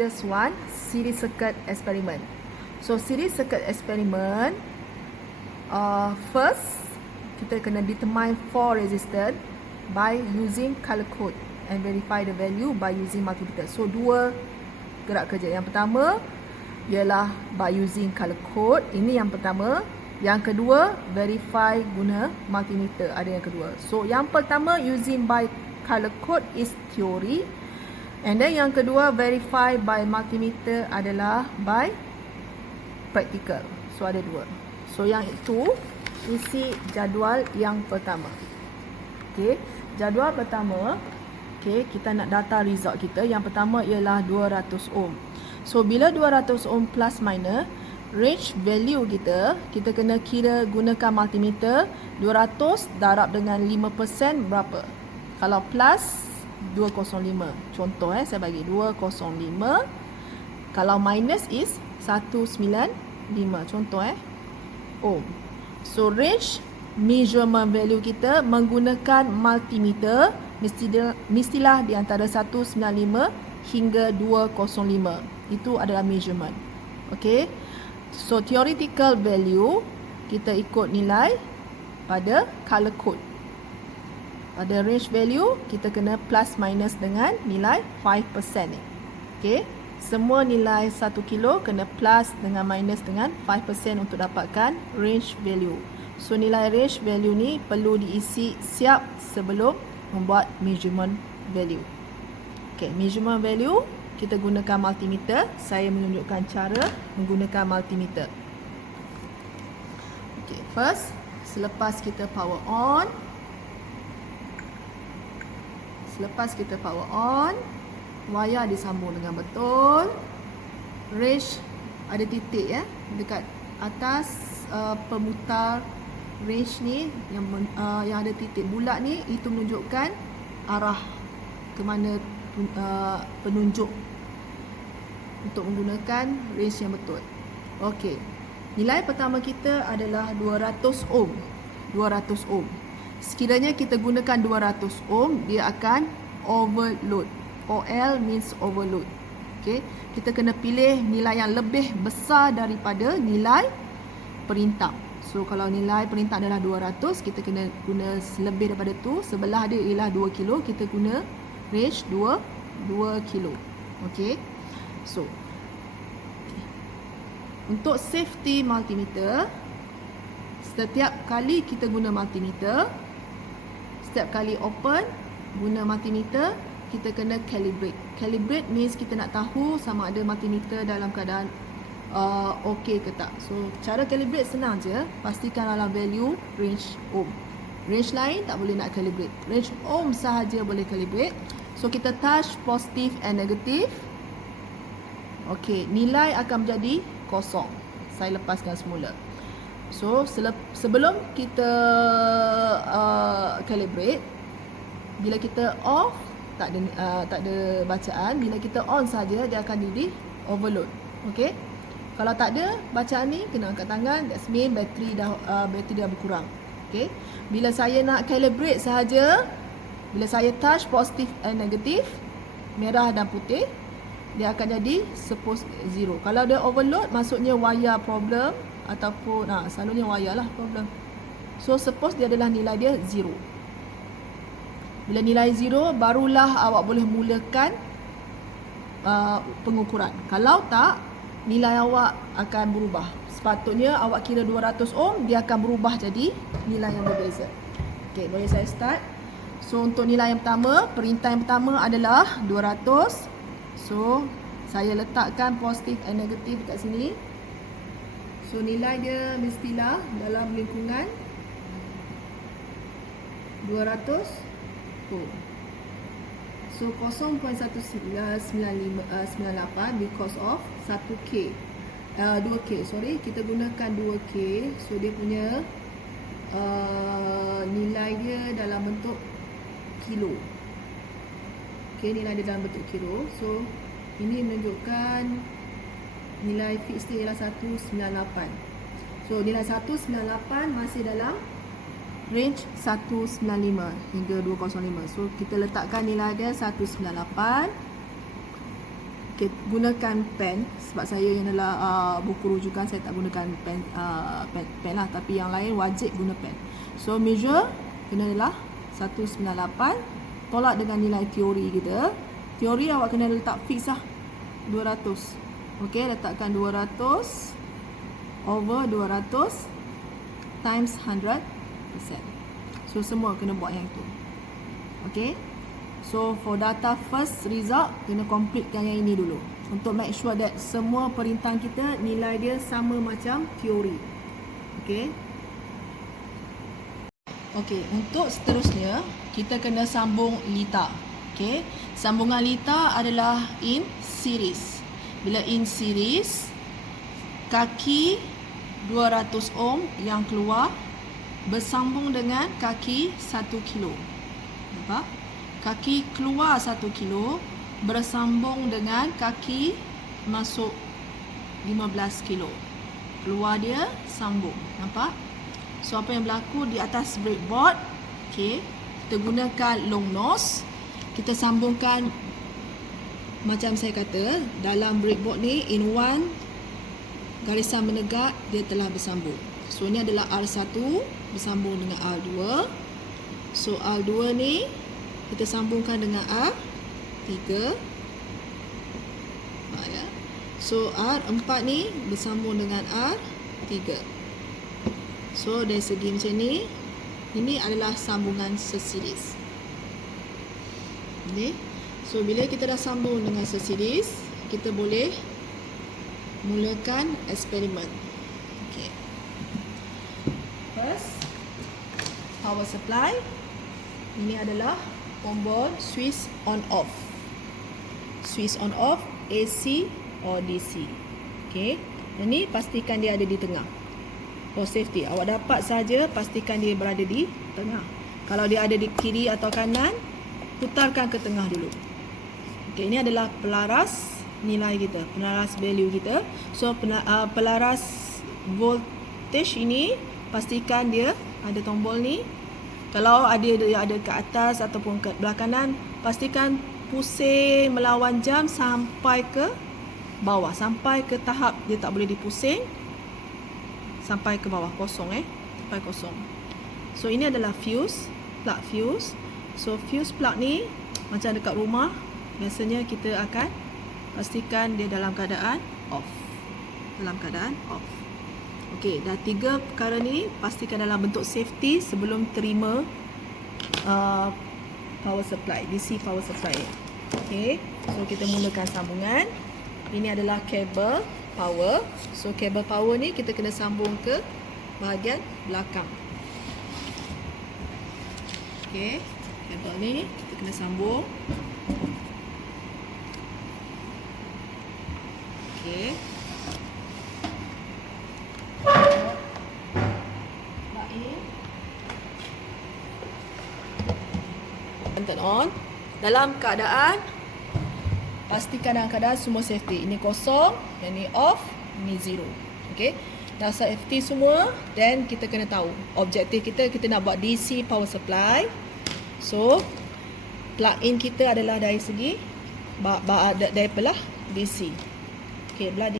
this one series circuit experiment. So series circuit experiment, first kita kena determine 4 resistance by using color code and verify the value by using multimeter. So dua gerak kerja. Yang pertama ialah by using color code. Ini yang pertama. Yang kedua, verify guna multimeter. Ada yang kedua. So yang pertama using by color code is theory. And then yang kedua, verify by multimeter adalah by practical. So ada dua. So yang itu isi jadual yang pertama. Okay, jadual pertama, okay, kita nak data result kita. Yang pertama ialah 200 ohm. So bila 200 ohm plus minus, range value kita kena kira gunakan multimeter. 200 darab dengan 5% berapa? Kalau plus 205. Contoh saya bagi 205. Kalau minus is 195. Contoh ohm. So range measurement value kita menggunakan multimeter mestilah di antara 195 hingga 205. Itu adalah measurement. Okay. So theoretical value kita ikut nilai pada color code. Pada range value kita kena plus minus dengan nilai 5% ni. Okay. Semua nilai 1 kilo kena plus dengan minus dengan 5% untuk dapatkan range value. So nilai range value ni perlu diisi siap sebelum membuat measurement value. Okay, measurement value kita gunakan multimeter. Saya menunjukkan cara menggunakan multimeter. Okay, first, selepas kita power on. Wayar disambung dengan betul. Range ada titik dekat atas pemutar range ni yang ada titik bulat ni, itu menunjukkan arah ke mana penunjuk untuk menggunakan range yang betul. Okey. Nilai pertama kita adalah 200 ohm. 200 ohm. Sekiranya kita gunakan 200 ohm, dia akan overload. OL means overload. Okey. Kita kena pilih nilai yang lebih besar daripada nilai perintah. So kalau nilai perintah adalah 200, kita kena guna lebih daripada tu. Sebelah dia ialah 2 kilo, kita guna range 2 kilo. Okey. So untuk safety multimeter, setiap kali kita guna multimeter, setiap kali open guna multimeter, kita kena calibrate. Calibrate means kita nak tahu sama ada multimeter dalam keadaan okey ke tak. So cara calibrate senang je. Pastikan dalam value range ohm. Range lain tak boleh nak calibrate. Range ohm sahaja boleh calibrate. So kita touch positif and negatif. Okey, nilai akan menjadi kosong. Saya lepaskan semula. So sebelum kita calibrate, bila kita off tak ada bacaan. Bila kita on saja, dia akan jadi overload. Okey. Kalau tak ada bacaan ni, kena angkat tangan. That's mean bateri dah berkurang. Okey. Bila saya nak calibrate sahaja, bila saya touch positif and negatif, merah dan putih, dia akan jadi suppose 0. Kalau dia overload, maksudnya wayar problem ataupun selalunya wayar lah problem. So suppose dia adalah nilai dia 0. Bila nilai 0, barulah awak boleh mulakan pengukuran. Kalau tak, nilai awak akan berubah. Sepatutnya awak kira 200 ohm, dia akan berubah jadi nilai yang berbeza. Okey, boleh saya start. So untuk nilai yang pertama, perintah yang pertama adalah 200. So saya letakkan positif and negatif dekat sini. So nilai dia mestilah dalam lingkungan 200 ohm. So 0.1998 because of 1K. 2K, sorry, kita gunakan 2K. So dia punya nilai dia dalam bentuk kilo. Okay, nilai dia dalam bentuk kilo. So ini menunjukkan nilai fix dia ialah 198. So nilai 198 masih dalam range 195 hingga 205. So kita letakkan nilai dia 198. Okay, gunakan pen. Sebab saya yang adalah buku rujukan, saya tak gunakan pen, pen lah. Tapi yang lain wajib guna pen. So measure kena adalah 198. Tolak dengan nilai teori kita. Teori awak kena letak fix lah, 200. Okay, letakkan 200 over 200 times 100%. So semua kena buat yang tu. Okay. So for data first result, kena completekan yang ini dulu untuk make sure that semua perintahan kita nilai dia sama macam teori. Okay. Okay, untuk seterusnya kita kena sambung lita. Okay, sambungan lita adalah in series. Bila in series, kaki 200 ohm yang keluar bersambung dengan kaki 1 kilo. Nampak? Kaki keluar 1 kilo bersambung dengan kaki masuk 15 kilo. Keluar dia, sambung. Nampak? So apa yang berlaku di atas breadboard, okay, kita gunakan long nose. Kita sambungkan macam saya kata, dalam breadboard ni in one garisan menegak dia telah bersambung. So ini adalah R1 bersambung dengan R2. So R2 ni kita sambungkan dengan R3. Ya. So R4 ni bersambung dengan R3. So dari segi macam ni, ini adalah sambungan seseries. Okay. So bila kita dah sambung dengan seseries, kita boleh mulakan eksperimen. Okay. First, power supply. Ini adalah tombol switch on off. Switch on off AC or DC. Okay. Ini pastikan dia ada di tengah. For safety, awak dapat saja pastikan dia berada di tengah. Kalau dia ada di kiri atau kanan, putarkan ke tengah dulu. Okay, ini adalah pelaras nilai kita, pelaras value kita. So pelaras voltage ini pastikan dia ada tombol ni. Kalau ada ke atas ataupun ke belah kanan, pastikan pusing melawan jam sampai ke bawah, sampai ke tahap dia tak boleh dipusing, sampai ke bawah kosong, sampai kosong. So ini adalah fuse, plug fuse. So fuse plug ni macam dekat rumah, biasanya kita akan pastikan dia dalam keadaan off. Dalam keadaan off. Okey, dah 3 perkara ni pastikan dalam bentuk safety sebelum terima power supply, DC power supply. Okey, so kita mulakan sambungan. Ini adalah kabel power. So kabel power ni kita kena sambung ke bahagian belakang. Okey, kabel ni kita kena sambung. Okey. Turn on. Dalam keadaan, pastikan dalam keadaan semua safety. Ini kosong, yang ni off, ini zero. Okey. Dah safety semua, then kita kena tahu objektif kita nak buat DC power supply. So plug in kita adalah dari segi dari belah DC. Okey, belah